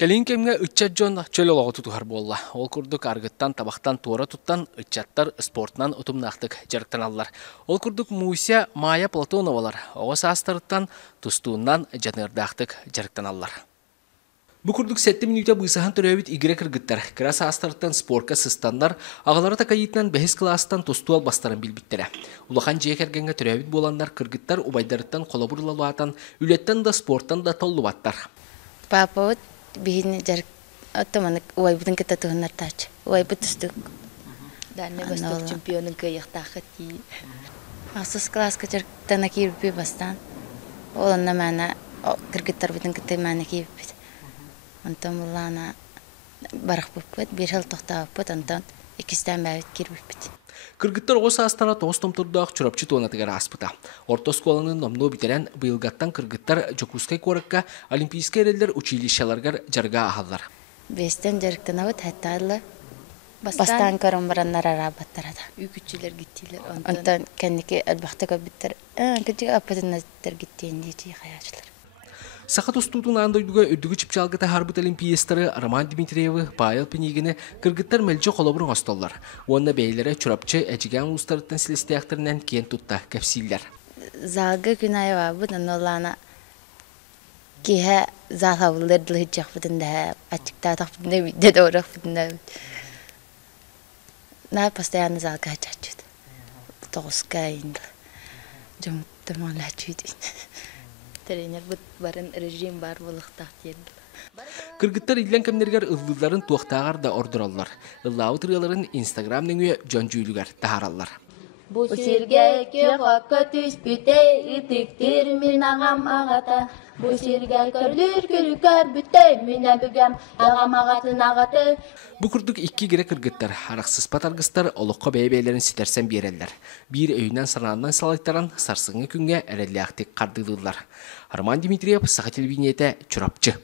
Келин кемге ытчат жон чөл олығы тұтығар болла. Ол күрдік аргыттан, табақтан, туора тұттан, ытчаттар спортынан ұтымнақтық жарықтан алылар. Ол күрдік Муся Майя Платоновалар. Оғыз астырыттан, тұстуыннан жанырдақтық жарықтан алылар. Бұ күрдік 7 минута бұйсахан түрәбіт игіре кіргіттар. Кіраса астырыттан спортқа сыстандар, ағалары тақайытынан бәхіз кластан тұстуал бастарын білбіттері. Улахан жекергенге түрәбіт боландар кіргіттар ұбайдарыттан қолабырлалуатан, үлеттен да спорттан да толлы баттар. Папа бихин жарк оттоманык уай бутын кета туһуннар тач. Уай бутустук. Данне восток чемпионын кыйыктахы ти. Асус класска жарк тана кирпи бастан. Оланна мана киргиттар бутын кета мана кирпи. Онтон булана барах буппут, бир жыл токтабыппут, онтон икистен бәбит кирбиппит. Кыргыттар оғыз астара тоғыз томтырдақ чүрапчы туанатығар аспыта. Орто сколанын номно битерен бұйылғаттан кыргыттар жокускай коракка олимпийский әрелер училищаларгар жарга ағалар. Бестен жарктан авыт хаттарлы бастан көрім бараннар арабаттарада. Үкүчүлөр гиттилер. Онтон кәнеке әлбақты көбіттер, күтігі апатынаттар гиттейін дейті қаячылар. Сақат ұстудың андойдуға үрдігі чіпчалғыта харбыт олимпиестары Роман Дмитриевы, Павел Пенигіні кыргыттар мәлжі қолабырын остоллар. Онна бәйлері чүрапчы әжіген ұлыстарыттан селестияқтарынан кен тұтта кәпсейлер. Залғы күн айва бұдан олана кейі зал хавылыр дылы жақ бұдында, ачықтатақ бұдында үйде даурақ бұдында. На постоянно залға жачуды. Тоғысқа енді. Жомыттыман ләчуді. Тренер бут барын режим бар болықтақ деді. Кыргыттар илен кемнергер ылдыларын туақтағар да ордыралар. Ыллауы тырыларын Инстаграмның үйе жон жүйілігер тағаралар. Бұл сирге кеғаққа түспіте үтіктір мен ағам ағата. Бұл сирге көрдір күлікер бүтте мен әбігем ағам ағатын ағаты. Бұ күрдік 2 кере кыргыттар, арақсыз патаргыстар олыққа бәйбәйлерін ситерсен берелер. Bir өйінен сырананнан салайттаран сарсыңы күнге әрелі ақтек қардылылар. Роман Дмитриев, Сақа телевидениеті, Чурапчы.